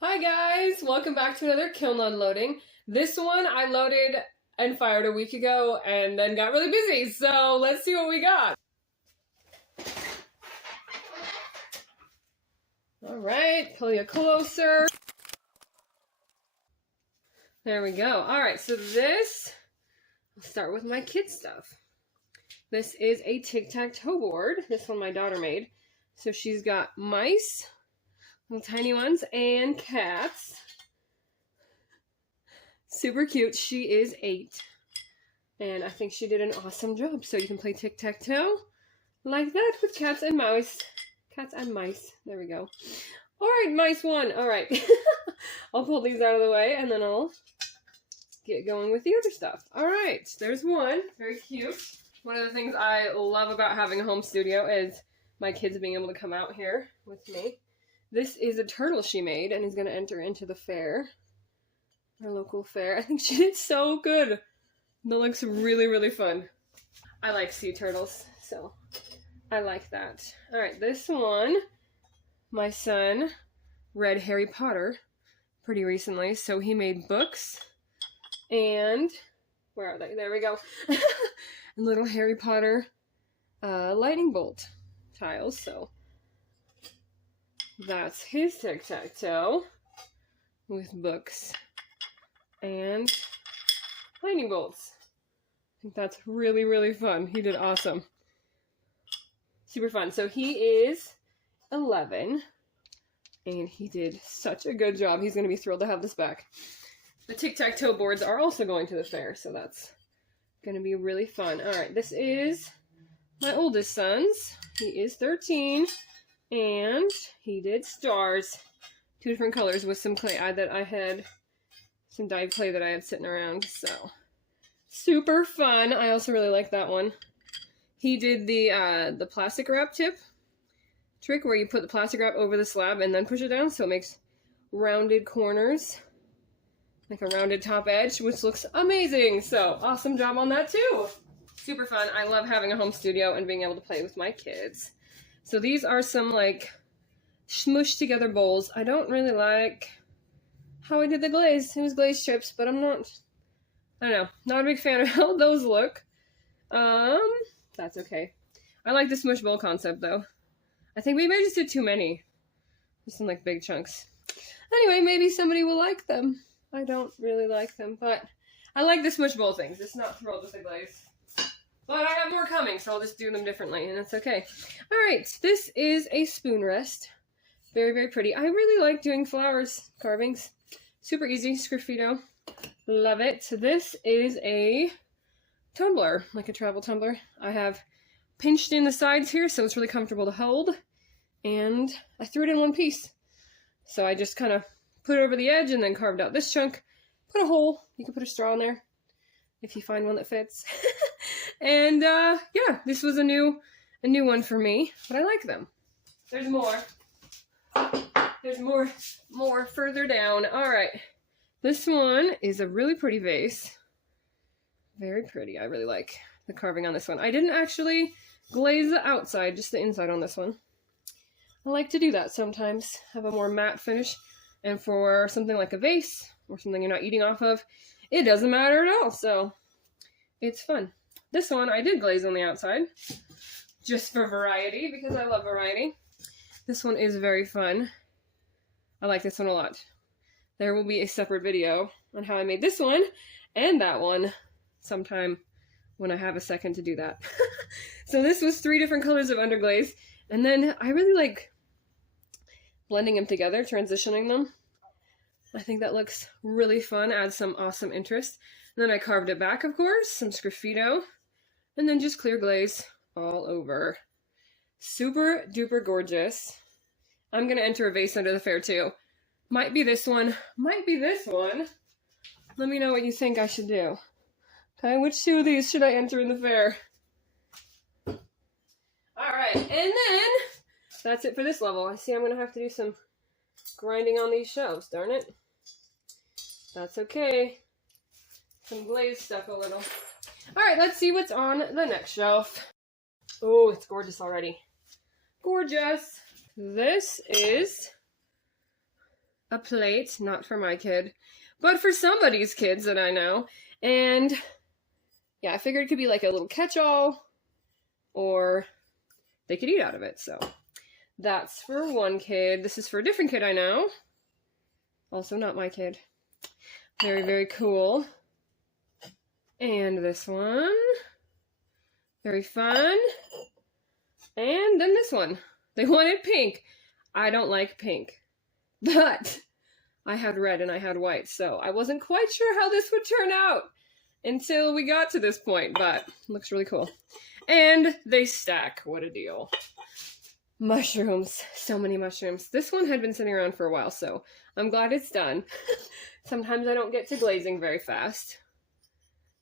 Hi guys, welcome back to another Kiln unloading. This one I loaded and fired a week ago and then got really busy, so let's see what we got. Alright, pull you closer. There we go. Alright, so this, I'll start with my kid stuff. This is a tic-tac-toe board. This one my daughter made. So she's got mice, little tiny ones, and cats. Super cute. She is 8. And I think she did an awesome job. So you can play tic-tac-toe like that with cats and mice. Cats and mice. There we go. Alright, mice 1. Alright. I'll pull these out of the way and then I'll get going with the other stuff. Alright, there's one. Very cute. One of the things I love about having a home studio is my kids being able to come out here with me. This is a turtle she made and is going to enter into the fair. Our local fair. I think she did so good. That looks really, really fun. I like sea turtles, so I like that. Alright, this one, my son read Harry Potter pretty recently, so he made books and, where are they? There we go. And little Harry Potter lightning bolt tiles, so that's his tic-tac-toe with books and lightning bolts. I think that's really, really fun. He did awesome. Super fun. So he is 11 and he did such a good job. He's going to be thrilled to have this back. The tic-tac-toe boards are also going to the fair, so that's going to be really fun. Alright, this is my oldest son's. He is 13 and he did stars. 2 different colors with some clay that I had, some dyed clay that I had sitting around, so super fun. I also really like that one. He did the plastic wrap tip trick where you put the plastic wrap over the slab and then push it down so it makes rounded corners, like a rounded top edge, which looks amazing. So awesome job on that too. Super fun. I love having a home studio and being able to play with my kids. So these are some like smushed together bowls. I don't really like how I did the glaze. It was glazed strips, but I don't know, not a big fan of how those look. That's okay. I like the smush bowl concept though. I think maybe I just did too many. Just some like big chunks. Anyway, maybe somebody will like them. I don't really like them, but I like the smush bowl things. It's not thrilled with the glaze. But I have more coming, so I'll just do them differently, and it's okay. Alright, this is a spoon rest. Very, very pretty. I really like doing flowers carvings. Super easy, sgraffito. Love it. So this is a tumbler, like a travel tumbler. I have pinched in the sides here, so it's really comfortable to hold. And I threw it in one piece. So I just kind of put it over the edge and then carved out this chunk. Put a hole. You can put a straw in there if you find one that fits. And yeah, this was a new one for me, but I like them. There's more. There's more further down. All right. This one is a really pretty vase. Very pretty. I really like the carving on this one. I didn't actually glaze the outside, just the inside on this one. I like to do that sometimes. Have a more matte finish. And for something like a vase or something you're not eating off of, it doesn't matter at all. So it's fun. This one I did glaze on the outside just for variety because I love variety. This one is very fun. I like this one a lot. There will be a separate video on how I made this one and that one sometime when I have a second to do that. So this was 3 different colors of underglaze, and then I really like blending them together, transitioning them. I think that looks really fun, adds some awesome interest. And then I carved it back, of course, some sgraffito, and then just clear glaze all over. Super duper gorgeous. I'm going to enter a vase under the fair too. Might be this one, might be this one. Let me know what you think I should do. Okay, which 2 of these should I enter in the fair? Alright, and then that's it for this level. I see I'm going to have to do some grinding on these shelves, darn it. That's okay. Some glazed stuff a little. Alright, let's see what's on the next shelf. Oh, it's gorgeous already. Gorgeous! This is a plate, not for my kid, but for somebody's kids that I know. And yeah, I figured it could be like a little catch-all, or they could eat out of it. So that's for one kid. This is for a different kid I know. Also not my kid. Very, very cool. And this one. Very fun. And then this one. They wanted pink. I don't like pink. But I had red and I had white, so I wasn't quite sure how this would turn out until we got to this point, but it looks really cool. And they stack. What a deal. Mushrooms. So many mushrooms. This one had been sitting around for a while, so I'm glad it's done. Sometimes I don't get to glazing very fast.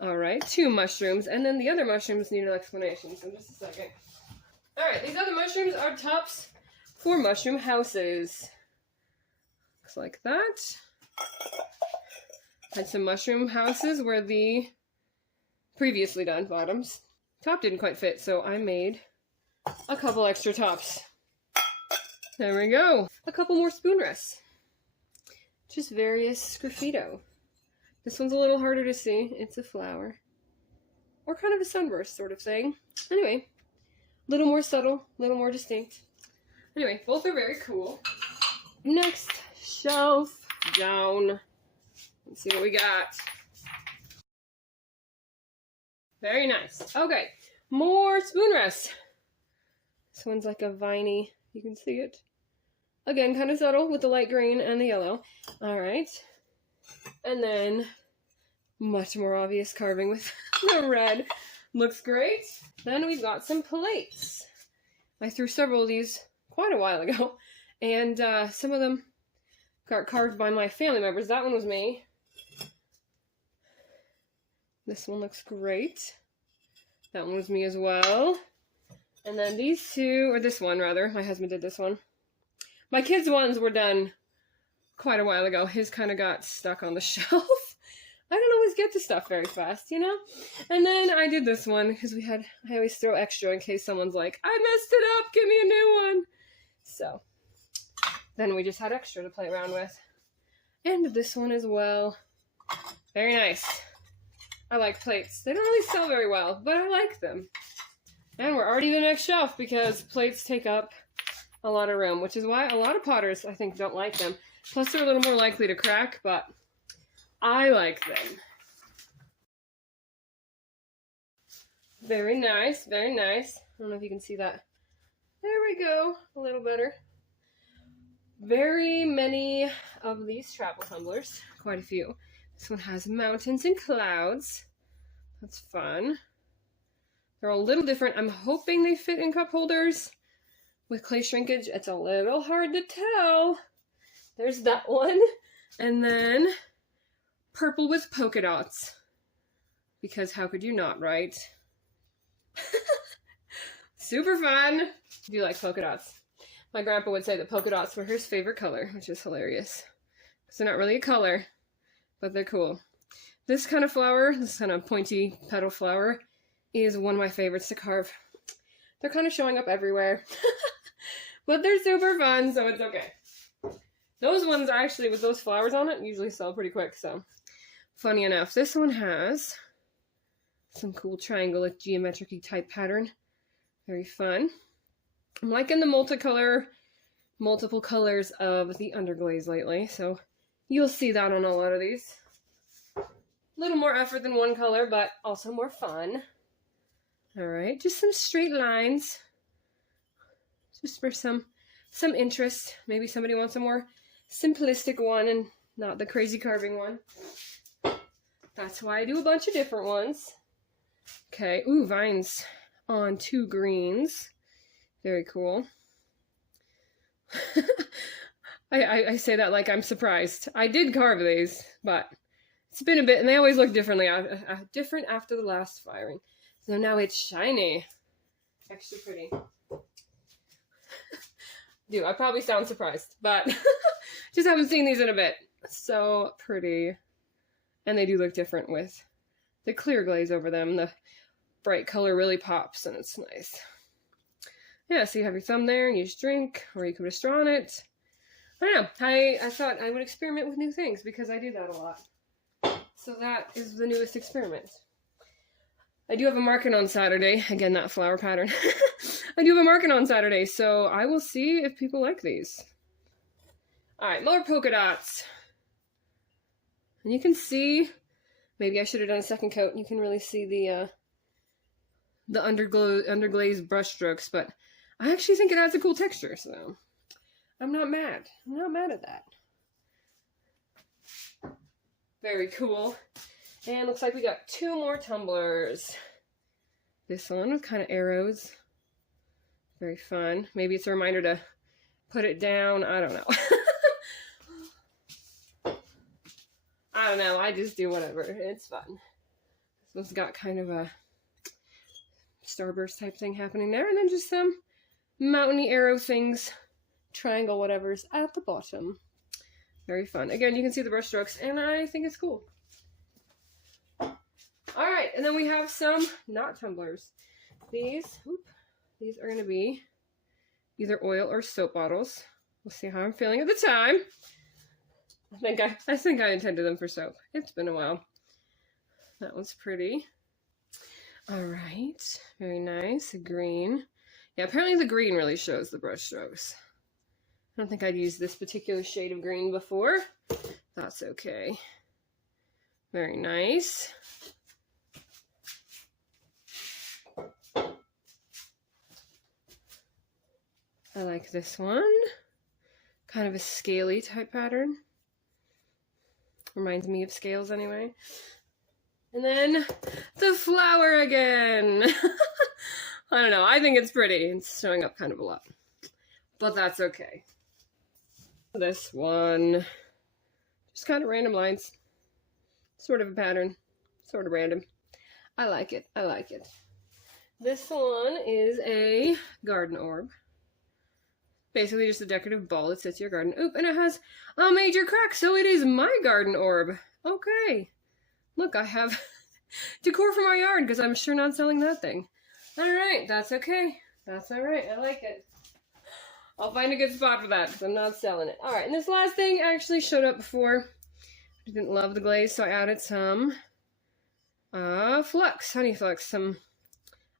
Alright, 2 mushrooms, and then the other mushrooms need an explanation, so just a second. Alright, these other mushrooms are tops for mushroom houses. Looks like that. Had some mushroom houses where the previously done bottoms. Top didn't quite fit, so I made a couple extra tops. There we go. A couple more spoon rests. Just various graffito. This one's a little harder to see. It's a flower. Or kind of a sunburst sort of thing. Anyway, a little more subtle, a little more distinct. Anyway, both are very cool. Next, shelf down. Let's see what we got. Very nice. Okay, more spoon rests. This one's like a viney. You can see it. Again, kind of subtle with the light green and the yellow. All right. And then much more obvious carving with the red. Looks great. Then we've got some plates. I threw several of these quite a while ago, and some of them got carved by my family members. That one was me. This one looks great. That one was me as well. And then these two, or this one rather, my husband did this one. My kids' ones were done quite a while ago. His kind of got stuck on the shelf. I don't always get to stuff very fast, you know? And then I did this one because I always throw extra in case someone's like, I messed it up, give me a new one. So then we just had extra to play around with. And this one as well. Very nice. I like plates. They don't really sell very well, but I like them. And we're already the next shelf because plates take up a lot of room, which is why a lot of potters, I think, don't like them. Plus, they're a little more likely to crack, but I like them. Very nice, very nice. I don't know if you can see that. There we go, a little better. Very many of these travel tumblers, quite a few. This one has mountains and clouds. That's fun. They're all a little different. I'm hoping they fit in cup holders. With clay shrinkage, it's a little hard to tell. There's that one. And then purple with polka dots. Because how could you not, right? Super fun. I do like polka dots. My grandpa would say that polka dots were his favorite color, which is hilarious. Because they're not really a color, but they're cool. This kind of flower, this kind of pointy petal flower, is one of my favorites to carve. They're kind of showing up everywhere. But they're super fun, so it's okay. Those ones are actually, with those flowers on it, usually sell pretty quick, so. Funny enough, this one has some cool triangle, like geometric-y type pattern. Very fun. I'm liking the multiple colors of the underglaze lately, so you'll see that on a lot of these. A little more effort than one color, but also more fun. Alright, just some straight lines. Just for some interest. Maybe somebody wants a more simplistic one and not the crazy carving one. That's why I do a bunch of different ones. Okay, ooh, vines on 2 greens. Very cool. I say that like I'm surprised. I did carve these, but it's been a bit, and they always look different after the last firing. So now it's shiny. Extra pretty. Dude, I probably sound surprised, but just haven't seen these in a bit. So pretty. And they do look different with the clear glaze over them. The bright color really pops, and it's nice. Yeah, so you have your thumb there, and you just drink, or you can put a straw in it. I don't know. I thought I would experiment with new things because I do that a lot. So that is the newest experiment. I do have a market on Saturday. Again, that flower pattern. I do have a market on Saturday, so I will see if people like these. Alright, more polka dots. And you can see, maybe I should have done a second coat. You can really see the underglazed brush strokes, but I actually think it adds a cool texture, so I'm not mad. I'm not mad at that. Very cool. And looks like we got 2 more tumblers. This one with kind of arrows. Very fun. Maybe it's a reminder to put it down. I don't know. I don't know. I just do whatever. It's fun. This one's got kind of a starburst type thing happening there. And then just some mountainy arrow things, triangle whatever's at the bottom. Very fun. Again, you can see the brush strokes, and I think it's cool. Alright, and then we have some not tumblers. These are going to be either oil or soap bottles. We'll see how I'm feeling at the time. I think I intended them for soap. It's been a while. That one's pretty. Alright, very nice. Green. Yeah, apparently the green really shows the brush strokes. I don't think I'd used this particular shade of green before. That's okay. Very nice. I like this one. Kind of a scaly type pattern. Reminds me of scales anyway. And then the flower again. I don't know. I think it's pretty. It's showing up kind of a lot. But that's okay. This one. Just kind of random lines. Sort of a pattern. Sort of random. I like it. I like it. This one is a garden orb. Basically just a decorative ball that sits in your garden. Oop, and it has a major crack, so it is my garden orb. Okay. Look, I have decor for my yard because I'm sure not selling that thing. Alright, that's okay. That's alright. I like it. I'll find a good spot for that because I'm not selling it. Alright, and this last thing actually showed up before. I didn't love the glaze, so I added some flux, honey flux.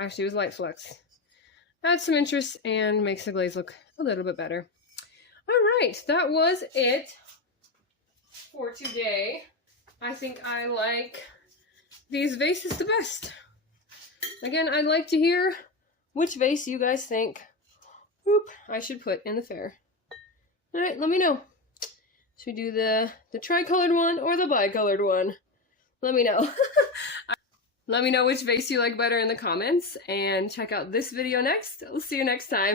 Actually, it was light flux. Adds some interest and makes the glaze look a little bit better. Alright, that was it for today. I think I like these vases the best. Again, I'd like to hear which vase you guys think I should put in the fair. Alright, let me know. Should we do the tri-colored one or the bi-colored one? Let me know. Let me know which vase you like better in the comments, and check out this video next. I'll see you next time.